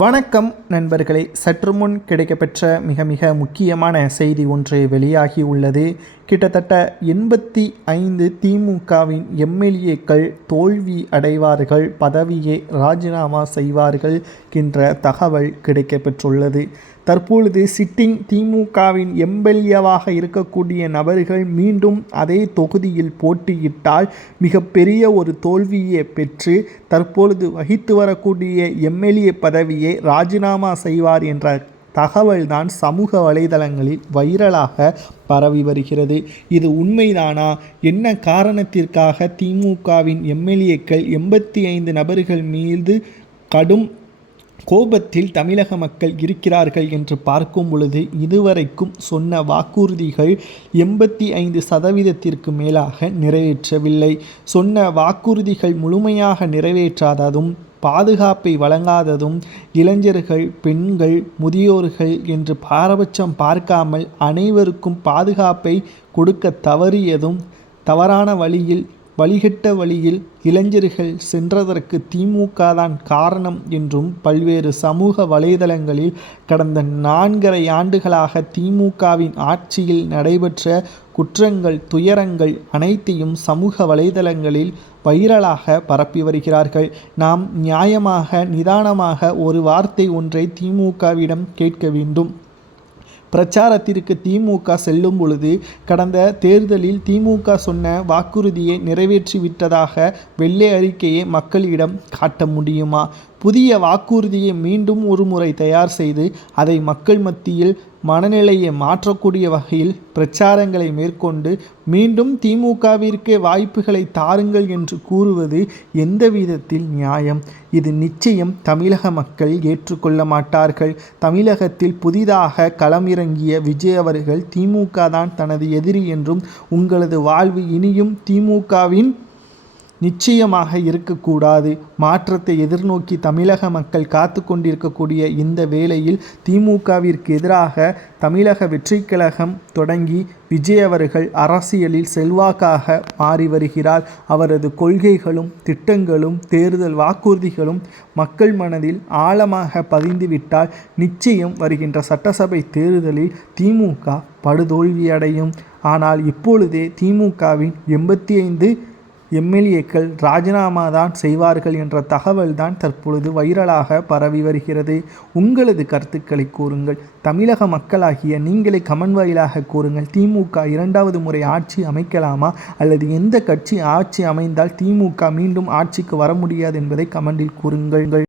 வணக்கம் நண்பர்களே, சற்று முன் கிடைக்கப்பெற்ற மிக முக்கியமான செய்தி ஒன்று வெளியாகி உள்ளது. கிட்டத்தட்ட 85 திமுகவின் எம்எல்ஏக்கள் தோல்வி அடைவார்கள், பதவியை ராஜினாமா செய்வார்கள் என்ற தகவல் கிடைக்கப்பெற்றுள்ளது. தற்பொழுது சிட்டிங் திமுகவின் எம்எல்ஏவாக இருக்கக்கூடிய நபர்கள் மீண்டும் அதே தொகுதியில் போட்டியிட்டால் மிகப்பெரிய ஒரு தோல்வியை பெற்று தற்பொழுது வகித்து வரக்கூடிய எம்எல்ஏ பதவியை ராஜினாமா செய்வார் என்ற தகவல்தான் சமூக வலைதளங்களில் வைரலாக பரவி வருகிறது. இது உண்மைதானா? என்ன காரணத்திற்காக திமுகவின் எம்எல்ஏக்கள் 85 நபர்கள் மீது கடும் கோபத்தில் தமிழக மக்கள் இருக்கிறார்கள் என்று பார்க்கும் பொழுது இதுவரைக்கும் சொன்ன வாக்குறுதிகள் 85% மேலாக நிறைவேற்றவில்லை. சொன்ன வாக்குறுதிகள் முழுமையாக நிறைவேற்றாததும், பாதுகாப்பை வழங்காததும், இளைஞர்கள், பெண்கள், முதியோர்கள் என்று பாரபட்சம் பார்க்காமல் அனைவருக்கும் பாதுகாப்பை கொடுக்க தவறியதும், தவறான வழிகட்ட வழியில் இளைஞர்கள் சென்றதற்கு திமுக தான் காரணம் என்றும் பல்வேறு சமூக வலைதளங்களில் கடந்த 4.5 ஆண்டுகளாக திமுகவின் ஆட்சியில் நடைபெற்ற குற்றங்கள், துயரங்கள் அனைத்தையும் சமூக வலைதளங்களில் வைரலாக பரப்பி வருகிறார்கள். நாம் நியாயமாக, நிதானமாக ஒரு வார்த்தை ஒன்றை திமுகவிடம் கேட்க வேண்டும். பிரச்சாரத்திற்கு திமுக செல்லும் பொழுது கடந்த தேர்தலில் திமுக சொன்ன வாக்குறுதியை நிறைவேற்றிவிட்டதாக வெள்ளை அறிக்கையை மக்களிடம் காட்ட முடியுமா? புதிய வாக்குறுதியை மீண்டும் ஒரு முறை தயார் செய்து அதை மக்கள் மத்தியில் மனநிலையை மாற்றக்கூடிய வகையில் பிரச்சாரங்களை மேற்கொண்டு மீண்டும் திமுகவிற்கே வாய்ப்புகளை தாருங்கள் என்று கூறுவது எந்த விதத்தில் நியாயம்? இது நிச்சயம் தமிழக மக்கள் ஏற்றுக்கொள்ள மாட்டார்கள். தமிழகத்தில் புதிதாக களமிறங்கிய விஜய் அவர்கள் திமுக தான் தனது எதிரி என்றும், உங்களது வாழ்வு இனியும் திமுகவின் நிச்சயமாக இருக்கக்கூடாது, மாற்றத்தை எதிர்நோக்கி தமிழக மக்கள் காத்து கொண்டிருக்கக்கூடிய இந்த வேளையில் திமுகவிற்கு எதிராக தமிழக வெற்றிக் கழகம் தொடங்கி விஜய் அவர்கள் அரசியலில் செல்வாக்காக மாறி வருகிறார். அவரது கொள்கைகளும் திட்டங்களும் தேர்தல் வாக்குறுதிகளும் மக்கள் மனதில் ஆழமாக பதிந்துவிட்டால் நிச்சயம் வருகின்ற சட்டசபை தேர்தலில் திமுக படுதோல்வியடையும். ஆனால் இப்பொழுதே திமுகவின் 85 எம்எல்ஏக்கள் ராஜினாமா தான் செய்வார்கள் என்ற தகவல் தான் தற்பொழுது வைரலாக பரவி வருகிறது. உங்களது கருத்துக்களை கூறுங்கள். தமிழக மக்களாகிய நீங்களே கமெண்ட் வாயிலாக கூறுங்கள். திமுக 2வது முறை ஆட்சி அமைக்கலாமா, அல்லது எந்த கட்சி ஆட்சி அமைந்தால் திமுக மீண்டும் ஆட்சிக்கு வர முடியாது என்பதை கமெண்டில் கூறுங்கள்.